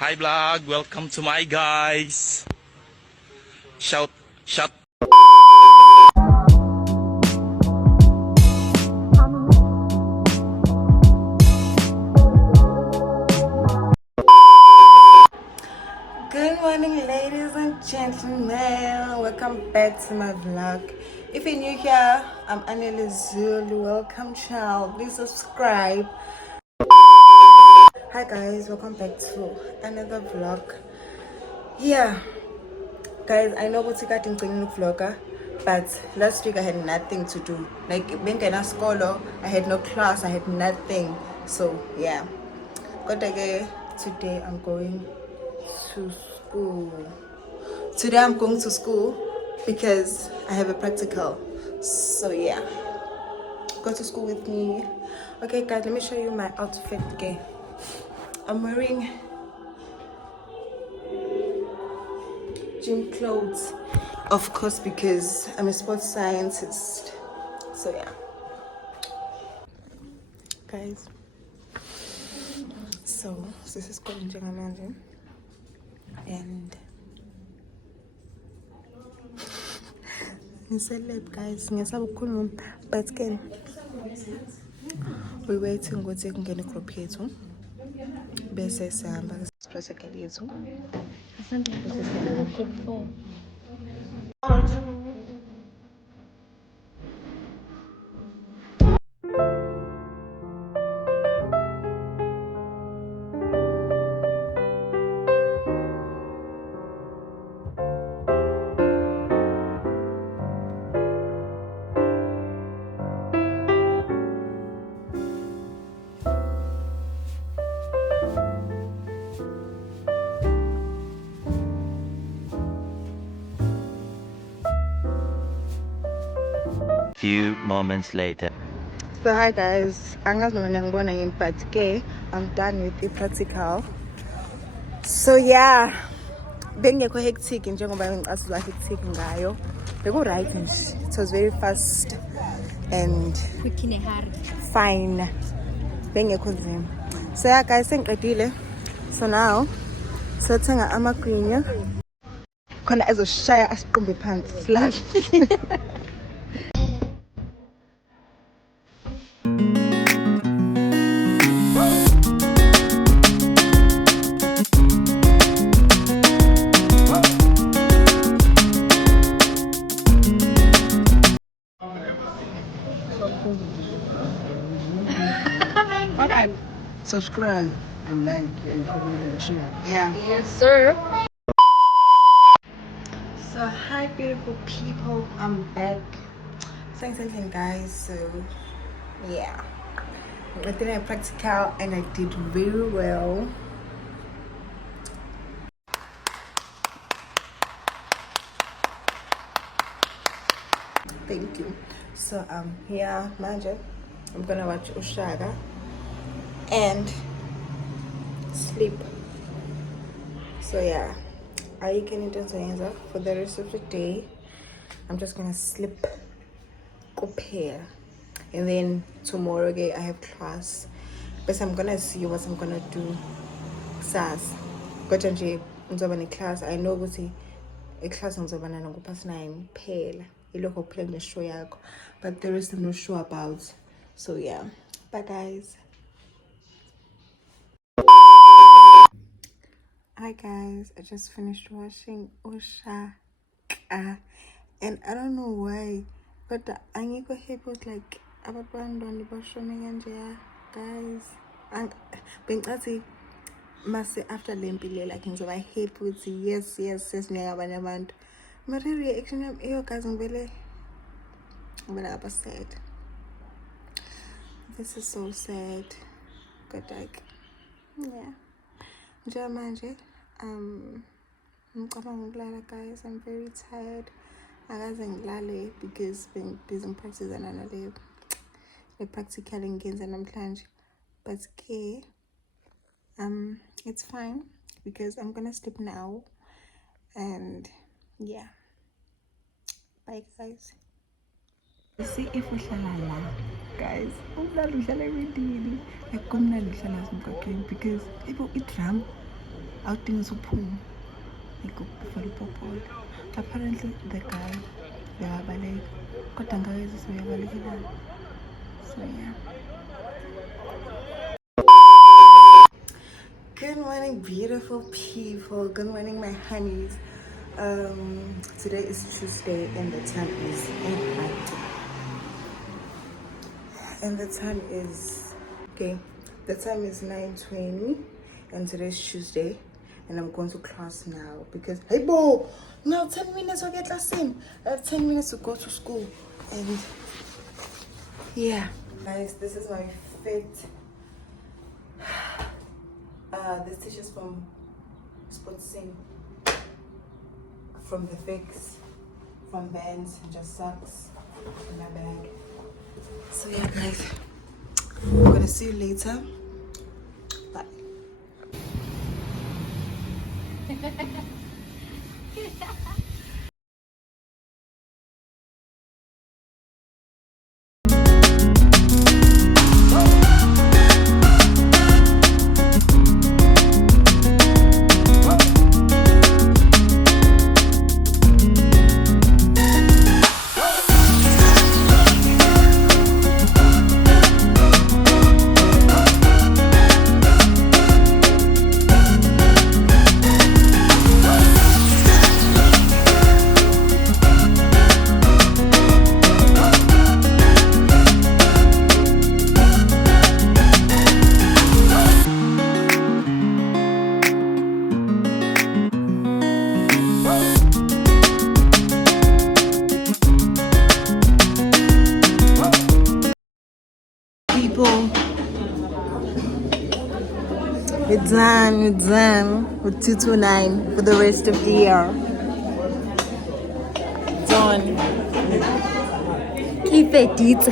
Hi vlog, welcome to my guys. Shout. Good morning, ladies and gentlemen. Welcome back to my vlog. If you're new here, I'm Anele Zulu. Welcome, child. Please subscribe. Hi guys, welcome back to another vlog. Yeah, guys, I know what you got in vlogger, but last week I had nothing to do. Like being in a scholar, I had no class, I had nothing. So yeah, got again. Today I'm going to school. Today I'm going to school because I have a practical. So yeah, go to school with me. Okay guys, let me show you my outfit. Okay, I'm wearing gym clothes, of course, because I'm a sports scientist. So yeah, guys, so this is called Njengamanje, and ngiseleb guys, ngiyasaba ukukhuluma, but again we're waiting ukuthi kungene group yethu bese sihamba practical yethu. Few moments later. So hi guys, angazi noma niyangibona yini, but ke I'm done with the practical. So yeah, bengekho hectic njengoba ngicasuza hectic ngayo. Beku right nje. It was very fast and quick in a hurry. Fine. Bengekho nzima. So yeah guys, sengiqedile. So now sothenga amagwinya khona ezoshaya asiqumbe phansi slash. Alright, subscribe and like and comment and share. Yeah. Yes, sir. So hi beautiful people, I'm back. Saying something guys, so yeah. I did a practical and I did very well. Thank you. So here, Manja, I'm gonna watch Ushaga and sleep. So yeah, I can do for the rest of the day. I'm just gonna sleep, prepare, and then tomorrow again I have class. But I'm gonna see what I'm gonna do. SAS, kodwa nje ngizoba ne-class. I know ukuthi i-class ngizoba nayo ngo-9 kuphela. Ilokho kuphela nge-show yakho, but the rest I'm not sure about. So yeah, bye guys. Hi guys, I just finished watching Usha, and I don't know why, but angiko happy with like abantwana bashone kanje guys. Bengicathi mase after lempile like ngizoba happy with yes ngiyaka abanye abantu, but reaction yami iyo guys ngibele ngaba sad. This is so sad, but like yeah, njengamanje ngicabanga ukulala guys. I'm very tired. Akaze ngilale because busy ngipracticana nale practical ngiyenza namhlanje, but ke it's fine because I'm gonna sleep now, and yeah, bye guys. See if uhlala la guys, umdlalo udlala emindini, akumnandi uhlala semgaqweni because idrum outing is a pool. Apparently the guy so yeah. Good morning, beautiful people. Good morning, my honeys. Today is Tuesday and the time is the time is 9:20 and today's Tuesday and I'm going to class now because hey bo, now 10 minutes to get class in. I have 10 minutes to go to school and yeah. Guys, this is my fit. This t-shirt's from Sportsing, from the Fix, from Vans, just socks in my bag. So yeah guys, I'm gonna see you later. Bye. We're done with 229 for the rest of the year. Done. Keep it it.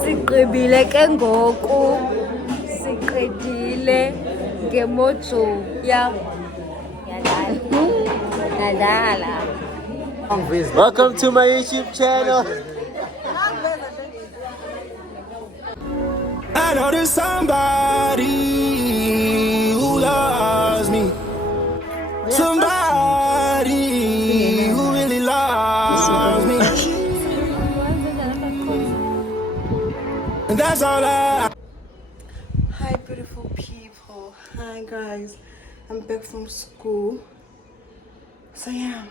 Siqebile ke ngoku. Siqedile ngemojo yam. Yadala. Welcome to my YouTube channel. I know there's somebody who loves me. Somebody who really loves me. And that's all I. Hi beautiful people. Hi guys. I'm back from school. So yeah.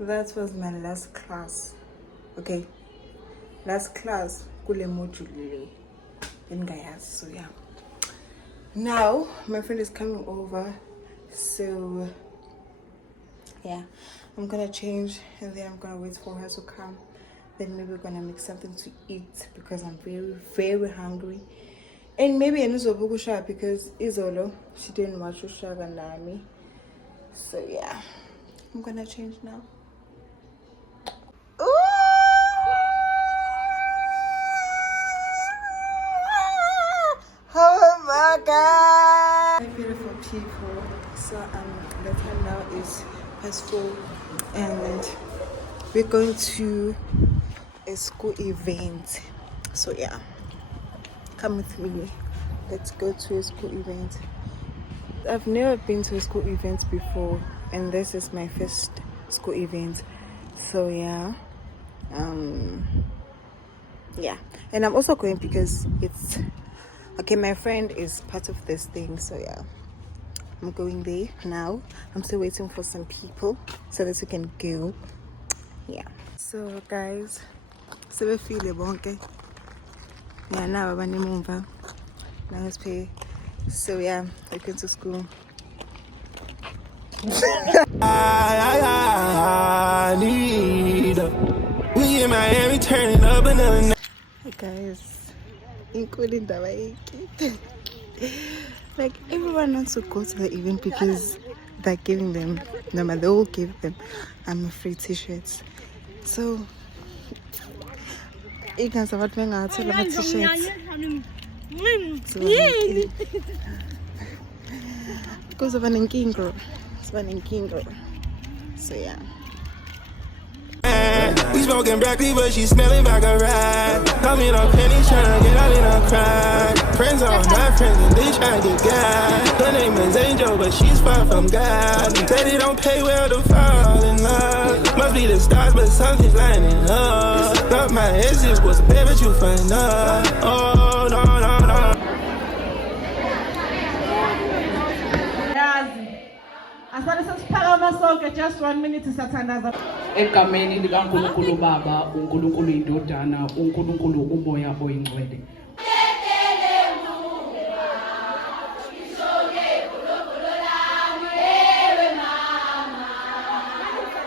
That was my last class. Okay. Last class. Kule module. So yeah. Now my friend is coming over. So yeah. I'm gonna change and then I'm gonna wait for her to come. Then maybe we're gonna make something to eat because I'm very, very hungry. And maybe I need to book Usha because Izolo, she didn't watch Usha and Nami. So yeah. I'm gonna change now. Oh my god! Hi beautiful people. So the time now is past 4 and we're going to a school event. So yeah, come with me. Let's go to a school event. I've never been to a school event before and this is my first school event. So yeah. Yeah, and I'm also going because it's okay, my friend is part of this thing. So yeah, I'm going there now. I'm still waiting for some people so that we can go. Yeah, so guys, so we feel it, okay? Yeah, now we're now let's pay. So yeah, I go to school. I need we in Miami turning up another night. Hey guys, including the like everyone wants to go to the event because they're giving them they all give them free t-shirts. So you can support me now to the t-shirts. Because of an inking girl. So yeah. We smoking broccoli, but she smelling like a rat. I'm in a penny tryna get out in a crack. Friends are my friends and they tryna get gas. Her name is Angel, but she's far from God. Said it don't pay well to fall in love. Must be the stars, but something's lining up. But my exes was a baby, but you find out. Oh, no, no, no. Asante sasiphakama sonke just 1 minute siyathandaza Egameni likaNkulunkulu Baba, uNkulunkulu Indodana, uNkulunkulu uMoya Oyingcwele.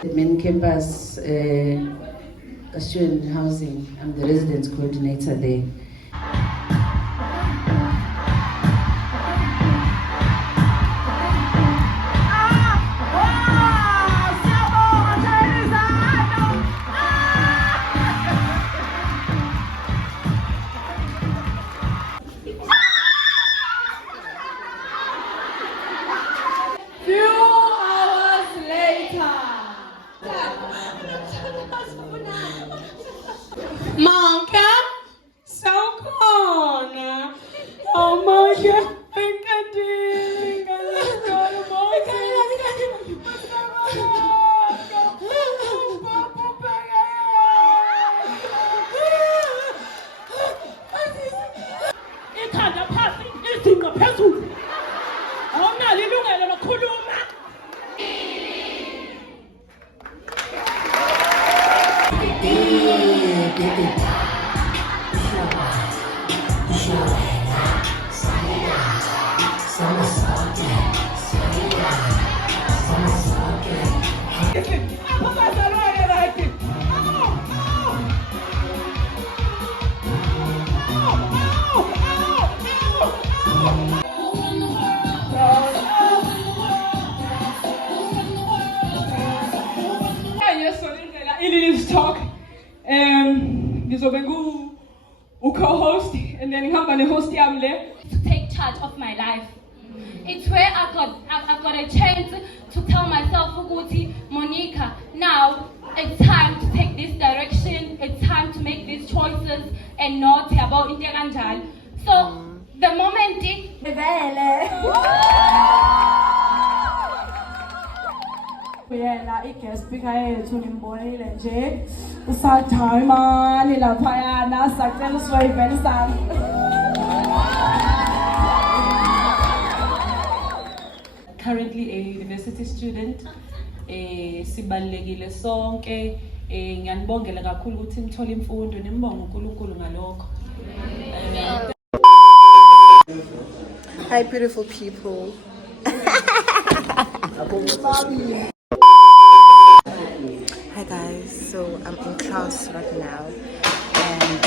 The main campus student housing. I'm the residence coordinator there. Manca Saucona. Oh, Manca, ikhanda phansi izinqa phezulu awunalo ilungelo lokukhuluma. Talk. Ngizobe co-host and then ngihamba ne-host yami le. To take charge of my life. It's where I got a chance to tell myself, Uguti, Monica, now it's time to take this direction. It's time to make these choices and not about Interanjal. So the moment Yena i-guest speaker yethu nimbonile nje usathayimani laphayana sacela usiwayiveni sami. Currently a university student. Sibalekile sonke. Ngiyanibongela kakhulu ukuthi nithola imfundo nimbonge uNkulunkulu ngalokho. Hi, beautiful people. Hi guys, so I'm in class right now and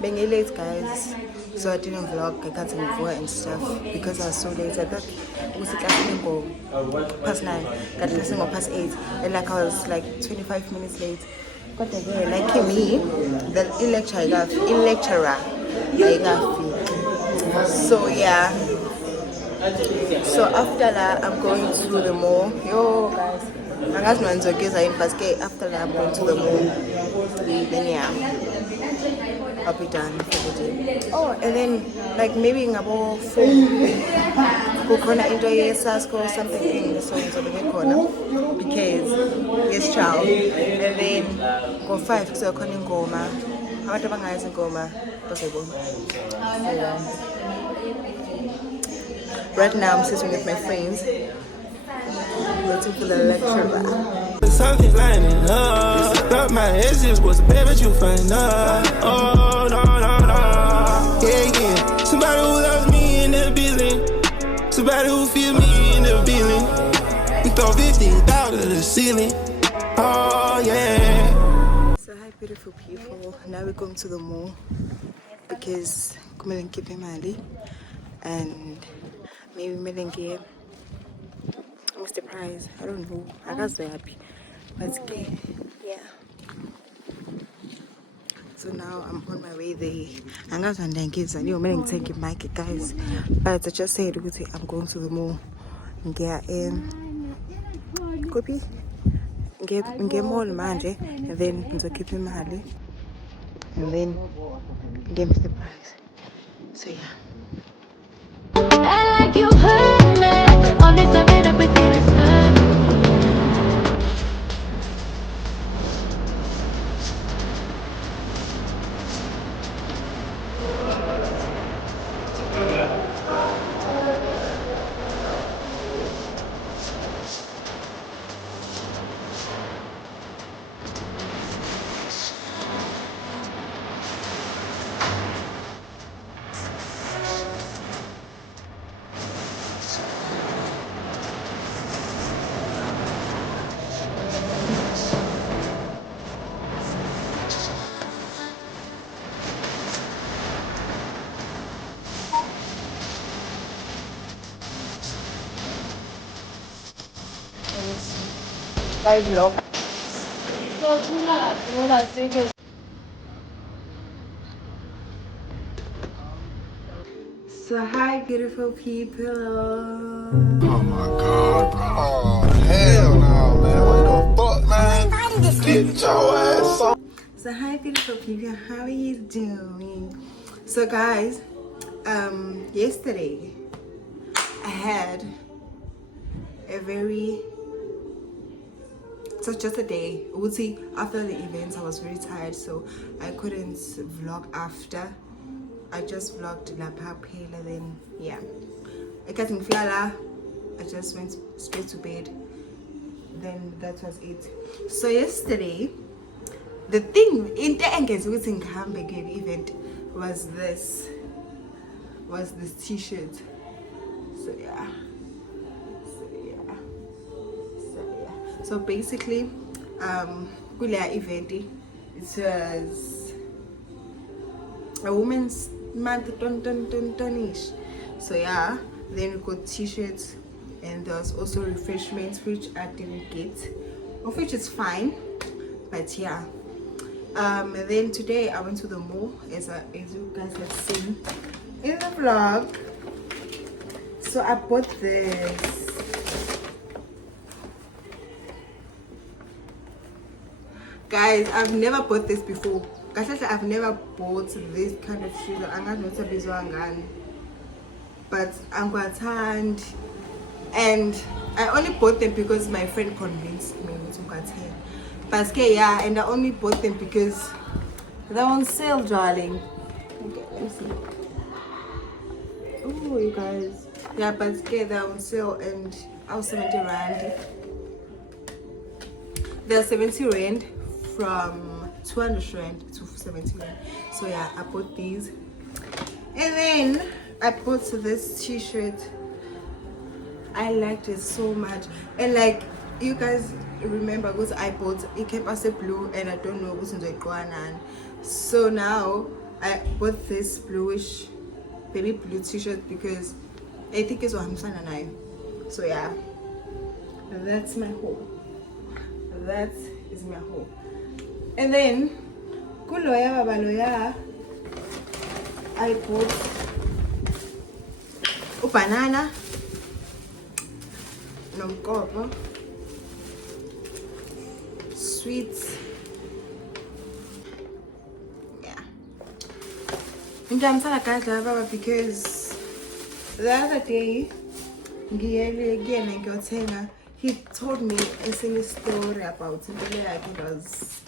being late guys, so I didn't vlog, I got some vlog and stuff because I was so late. I thought it was like go past 9, got listening or past 8 and like I was like 25 minutes late. But again, like me, the lecturer I got. So yeah, so after that I'm going to the mall. Yo guys, I got no answer because after that I'm going to the mall. Then yeah, I'll be done for the day. Oh, and then like maybe in about 4 go gonna enjoy Sasko or something in the songs of the corner because yes child. And then go 5 so I can't go ma. How much about guys in Goma? Possible. Right now I'm sitting with my friends waiting for the lecturer. Something lining up. But my exes was a baby, but you find out. Oh, no, no, no. Yeah, yeah. Somebody who loves me in the building. Somebody who feels me in the building. We throw 50 out of the ceiling. Oh, yeah. So hi beautiful people. Now we're going to the mall because I'm keep him early and maybe Melengi Mr. Prize. I don't know. I was so happy. But okay. Yeah. So now I'm on my way there. I'm going to take mic guys. But I just said I'm going to the mall. Get in. Copy. nge-mall manje, and then ngizokhipha imali, and then ngembe the price. So yeah. Like you heard me, all this I made up within this time. So hi beautiful people. Oh my god, bro. Oh hell no, man. What the fuck, man? Get your ass up. So hi beautiful people, how are you doing? So guys, yesterday I had a very, so just a day. We'll see, after the events I was very tired, so I couldn't vlog after. I just vlogged lapha phela, then yeah. I just went straight to bed. Then that was it. So yesterday, the thing in the event was this t-shirt. So yeah. So basically, kule event, it was a woman's month, ish. So yeah, then we got t-shirts, and there was also refreshments which I didn't get, of which is fine, but yeah. And then today I went to the mall, as you guys have seen in the vlog. So I bought this. Guys, I've never bought this before. I've never bought this kind of shoes. But I'm going to, and I only bought them because my friend convinced me to get here. But yeah, and I only bought them because they're on sale, darling. Okay, let me see. Oh, you guys. Yeah, but they're on sale, and I was 70 rand. They're 70 rand from 200 rand to 70 rand. So yeah, I bought these, and then I bought this t-shirt. I liked it so much, and like you guys remember, because I bought a blue, and I don't know what's in the corner. So now I bought this bluish, baby blue t-shirt because I think it's what I'm saying. So yeah, that's my haul. That is my haul. And then kuloya I bought a banana, nomkopo, sweets. Yeah. And I'm telling guys because the other day he told me a silly story about it. Like it was,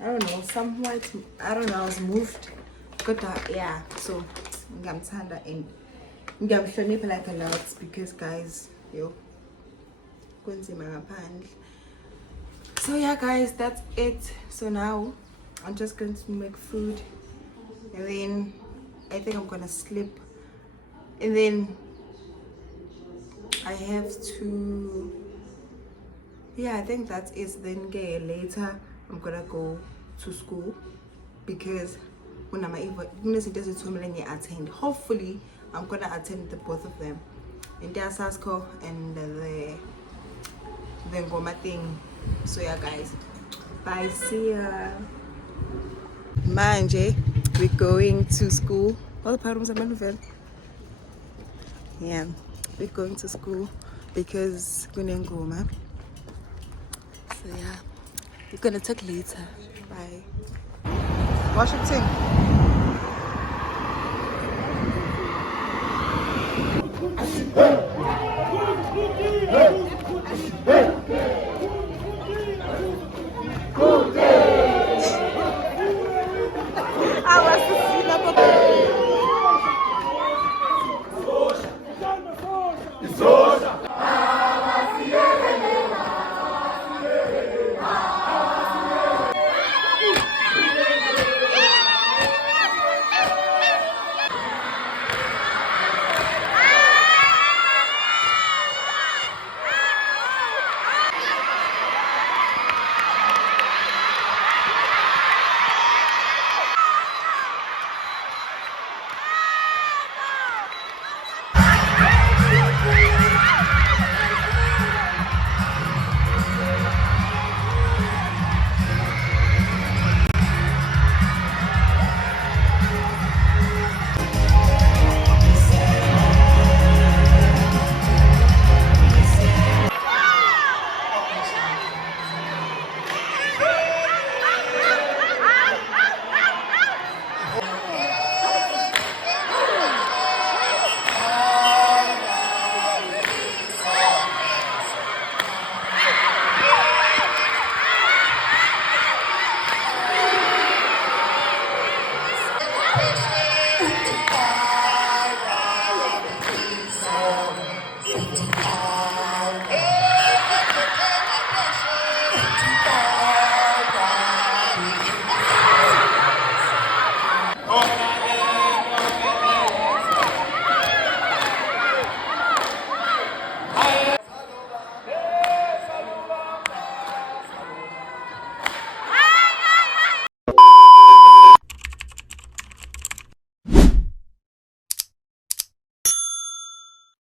I don't know, somewhat, I don't know, I was moved. But yeah, so I'm tender and I'm showing like a lot because guys, so yeah guys, that's it. So now I'm just going to make food, and then I think I'm gonna sleep, and then I have to, yeah, I think that is then later I'm gonna go to school because when I'm attend, hopefully I'm gonna attend the both of them, in the Sasko and the Ngoma thing. So yeah guys, bye, see ya. Manje, we're going to school. Yeah, we're going to school because Kunengoma. So So yeah, we're gonna talk later. Bye. Wash your thing. Hey!